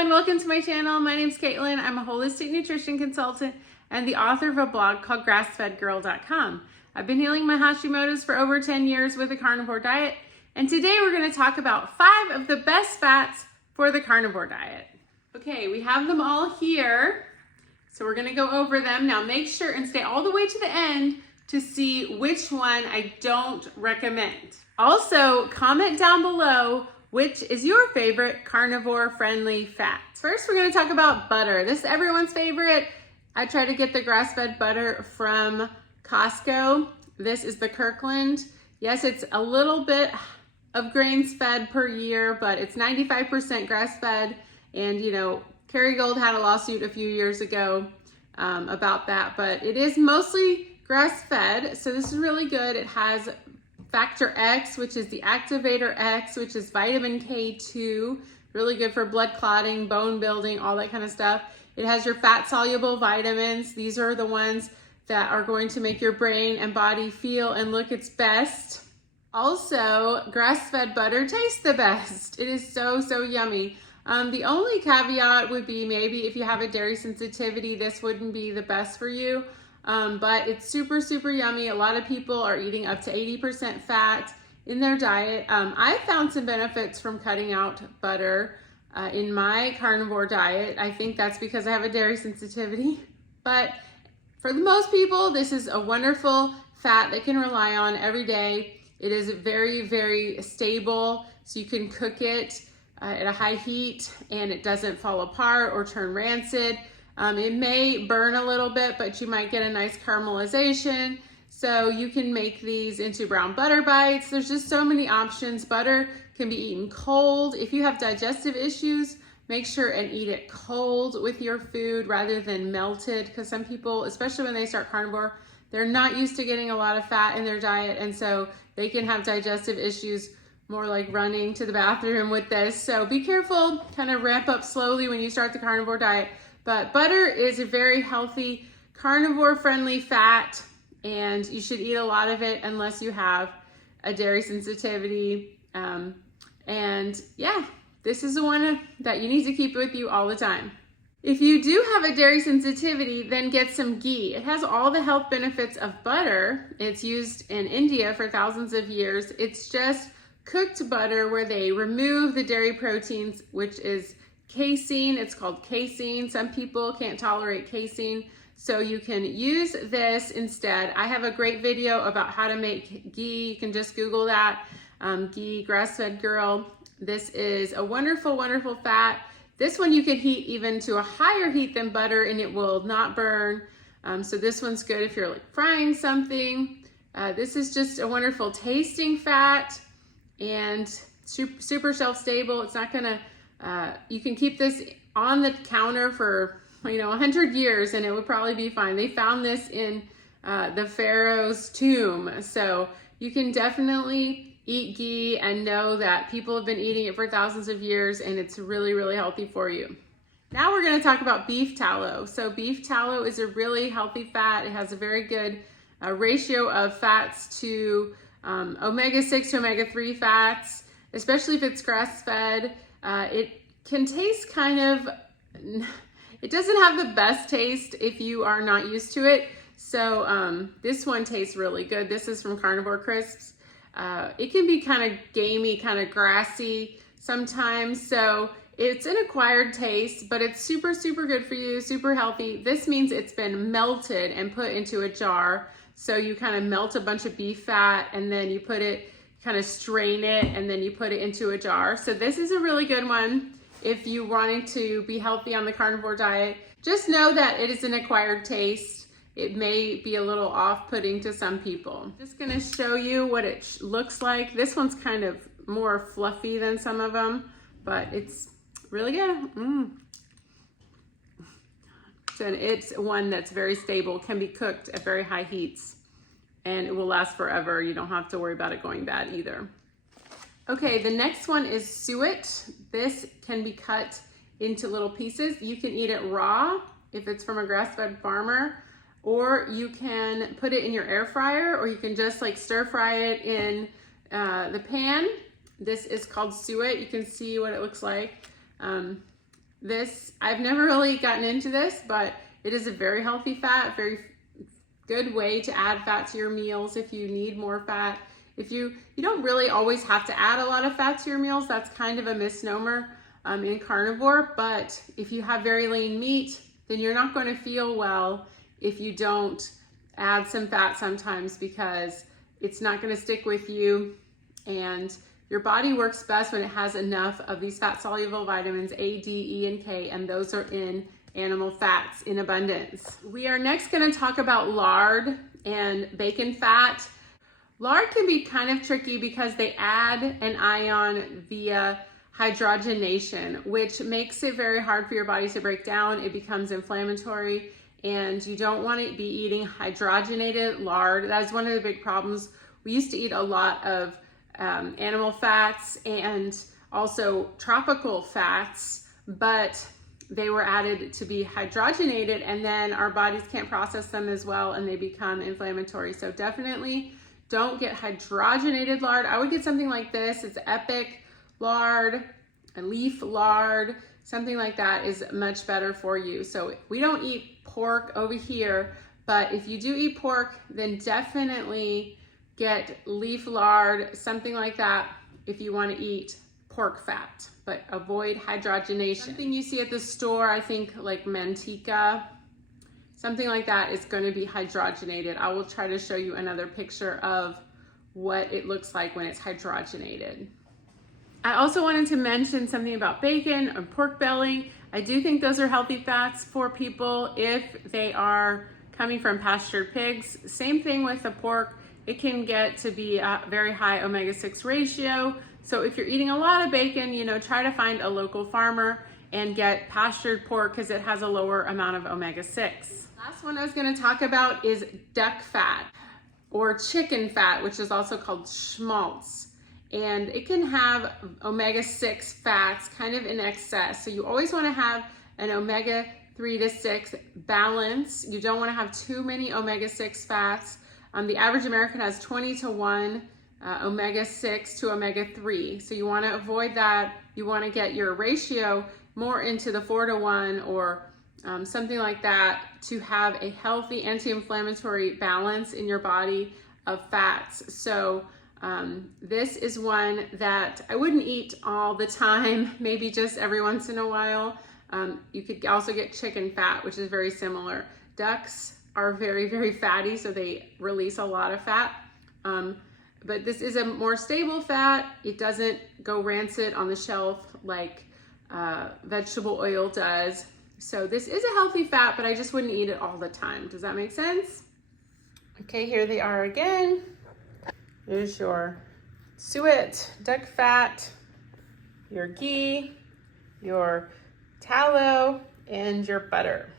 everyone, welcome to my channel. My name's Caitlin. I'm a holistic nutrition consultant and the author of a blog called grassfedgirl.com. I've been healing my Hashimoto's for over 10 years with a carnivore diet, and today we're going to talk about 5 of the best fats for the carnivore diet. Okay, we have them all here, so we're going to go over them. Now make sure and stay all the way to the end to see which one I don't recommend. Also, comment down below which is your favorite carnivore-friendly fat. First, we're gonna talk about butter. This is everyone's favorite. I try to get the grass-fed butter from Costco. This is the Kirkland. Yes, it's a little bit of grains fed per year, but it's 95% grass-fed. And you know, Kerrygold had a lawsuit a few years ago about that, but it is mostly grass-fed, so this is really good. It has Factor X, which is the Activator X, which is vitamin K2, really good for blood clotting, bone building, all that kind of stuff. It has your fat-soluble vitamins. These are the ones that are going to make your brain and body feel and look its best. Also, grass-fed butter tastes the best. It is so, so yummy. The only caveat would be maybe if you have a dairy sensitivity, this wouldn't be the best for you. But it's super, super yummy. A lot of people are eating up to 80% fat in their diet. I found some benefits from cutting out butter in my carnivore diet. I think that's because I have a dairy sensitivity. But for the most people, this is a wonderful fat they can rely on every day. It is very, very stable, so you can cook it at a high heat and it doesn't fall apart or turn rancid. It may burn a little bit, but you might get a nice caramelization. So you can make these into brown butter bites. There's just so many options. Butter can be eaten cold. If you have digestive issues, make sure and eat it cold with your food rather than melted, because some people, especially when they start carnivore, they're not used to getting a lot of fat in their diet, and so they can have digestive issues, more like running to the bathroom with this. So be careful, kind of ramp up slowly when you start the carnivore diet. But butter is a very healthy, carnivore-friendly fat, and you should eat a lot of it unless you have a dairy sensitivity. And yeah, this is the one that you need to keep with you all the time. If you do have a dairy sensitivity, then get some ghee. It has all the health benefits of butter. It's used in India for thousands of years. It's just cooked butter where they remove the dairy proteins, which is casein. It's called casein. Some people can't tolerate casein, so you can use this instead. I have a great video about how to make ghee. You can just Google that, ghee, grass-fed girl. This is a wonderful, wonderful fat. This one you can heat even to a higher heat than butter and it will not burn. So this one's good if you're like frying something. This is just a wonderful tasting fat and super shelf stable. It's not gonna you can keep this on the counter for 100 years and it would probably be fine. They found this in the Pharaoh's tomb, so you can definitely eat ghee and know that people have been eating it for thousands of years and it's really, really healthy for you. Now we're going to talk about beef tallow. So beef tallow is a really healthy fat. It has a very good ratio of fats to omega-6 to omega-3 fats, especially if it's grass-fed. It can taste kind of, it doesn't have the best taste if you are not used to it. So this one tastes really good. This is from Carnivore Crisps. It can be kind of gamey, kind of grassy sometimes. So it's an acquired taste, but it's super, super good for you, super healthy. This means it's been melted and put into a jar. So you kind of melt a bunch of beef fat and then you put it, kind of strain it, and then you put it into a jar. So this is a really good one if you wanted to be healthy on the carnivore diet. Just know that it is an acquired taste. It may be a little off-putting to some people. I'm just gonna show you what it looks like. This one's kind of more fluffy than some of them, but it's really good. So it's one that's very stable, can be cooked at very high heats, and it will last forever. You don't have to worry about it going bad either. Okay, the next one is suet. This can be cut into little pieces. You can eat it raw if it's from a grass-fed farmer, or you can put it in your air fryer, or you can just like stir fry it in the pan. This is called suet. You can see what it looks like. This, I've never really gotten into this, but it is a very healthy fat, very good way to add fat to your meals if you need more fat. If you don't really always have to add a lot of fat to your meals. That's kind of a misnomer in carnivore, but if you have very lean meat, then you're not going to feel well if you don't add some fat sometimes, because it's not going to stick with you, and your body works best when it has enough of these fat soluble vitamins A, D, E, and K, and those are in animal fats in abundance. We are next going to talk about lard and bacon fat. Lard can be kind of tricky because they add an ion via hydrogenation, which makes it very hard for your body to break down. It becomes inflammatory, and you don't want to be eating hydrogenated lard. That is one of the big problems. We used to eat a lot of animal fats and also tropical fats, but they were added to be hydrogenated, and then our bodies can't process them as well, and they become inflammatory. So definitely don't get hydrogenated lard. I would get something like this. It's Epic lard, a leaf lard, something like that is much better for you. So we don't eat pork over here, but if you do eat pork, then definitely get leaf lard, something like that, if you want to eat pork fat, but avoid hydrogenation. Something you see at the store, I think like Manteca, something like that is going to be hydrogenated. I will try to show you another picture of what it looks like when it's hydrogenated. I also wanted to mention something about bacon or pork belly. I do think those are healthy fats for people if they are coming from pastured pigs. Same thing with the pork. It can get to be a very high omega-6 ratio. So if you're eating a lot of bacon, try to find a local farmer and get pastured pork because it has a lower amount of omega-6. Last one I was going to talk about is duck fat or chicken fat, which is also called schmaltz. And it can have omega-6 fats kind of in excess. So you always want to have an omega-3 to 6 balance. You don't want to have too many omega-6 fats. The average American has 20 to 1 omega-6 to omega-3. So you want to avoid that. You want to get your ratio more into the 4 to 1 or something like that to have a healthy anti-inflammatory balance in your body of fats. So this is one that I wouldn't eat all the time, maybe just every once in a while. You could also get chicken fat, which is very similar. Ducks are very, very fatty, so they release a lot of fat. But this is a more stable fat. It doesn't go rancid on the shelf like vegetable oil does. So this is a healthy fat, but I just wouldn't eat it all the time. Does that make sense? Okay, here they are again. Here's your suet, duck fat, your ghee, your tallow, and your butter.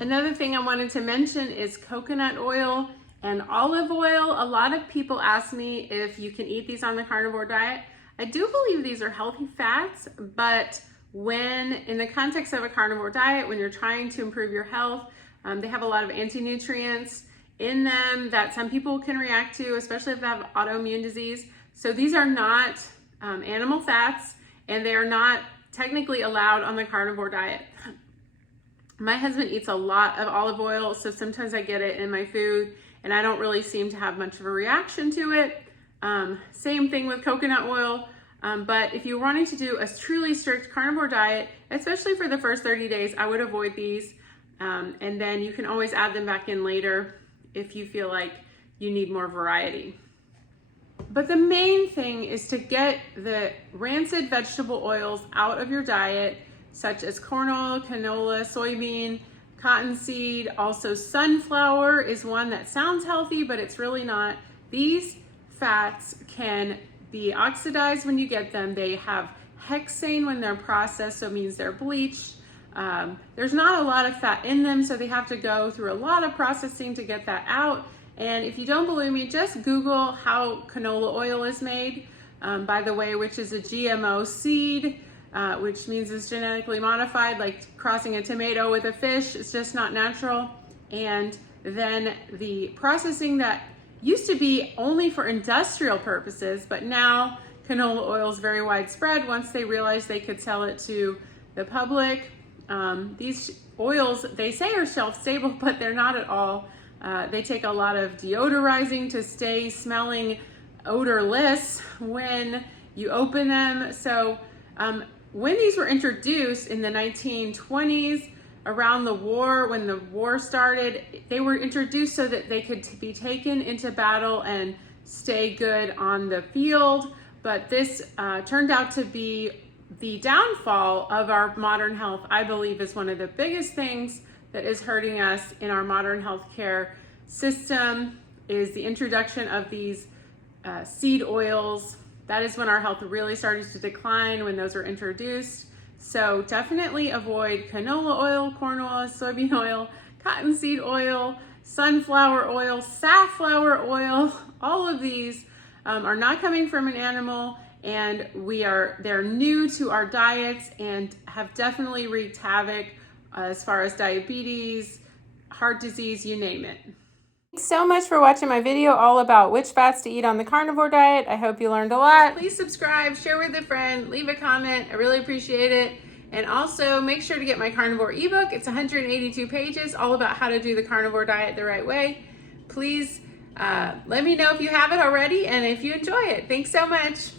Another thing I wanted to mention is coconut oil and olive oil. A lot of people ask me if you can eat these on the carnivore diet. I do believe these are healthy fats, but when in the context of a carnivore diet, when you're trying to improve your health, they have a lot of anti-nutrients in them that some people can react to, especially if they have autoimmune disease. So these are not animal fats, and they are not technically allowed on the carnivore diet. My husband eats a lot of olive oil, so sometimes I get it in my food and I don't really seem to have much of a reaction to it. Same thing with coconut oil. But if you're wanting to do a truly strict carnivore diet, especially for the first 30 days, I would avoid these. And then you can always add them back in later if you feel like you need more variety. But the main thing is to get the rancid vegetable oils out of your diet, such as corn oil, canola, soybean, cottonseed. Also sunflower is one that sounds healthy, but it's really not. These fats can be oxidized when you get them. They have hexane when they're processed, so it means they're bleached. There's not a lot of fat in them, so they have to go through a lot of processing to get that out. And if you don't believe me, just Google how canola oil is made, by the way, which is a GMO seed, which means it's genetically modified, like crossing a tomato with a fish. It's just not natural. And then the processing that used to be only for industrial purposes, but now canola oil is very widespread once they realized they could sell it to the public. These oils, they say are shelf stable, but they're not at all. They take a lot of deodorizing to stay smelling odorless when you open them. So when these were introduced in the 1920s, around the war, when the war started, they were introduced so that they could be taken into battle and stay good on the field. But this turned out to be the downfall of our modern health. I believe is one of the biggest things that is hurting us in our modern healthcare system is the introduction of these seed oils. That is when our health really started to decline, when those were introduced. So definitely avoid canola oil, corn oil, soybean oil, cottonseed oil, sunflower oil, safflower oil. All of these are not coming from an animal, and they're new to our diets and have definitely wreaked havoc as far as diabetes, heart disease, you name it. Thanks so much for watching my video all about which fats to eat on the carnivore diet. I hope you learned a lot. Please subscribe, share with a friend, leave a comment. I really appreciate it. And also make sure to get my carnivore ebook. It's 182 pages, all about how to do the carnivore diet the right way. Please let me know if you have it already and if you enjoy it. Thanks so much.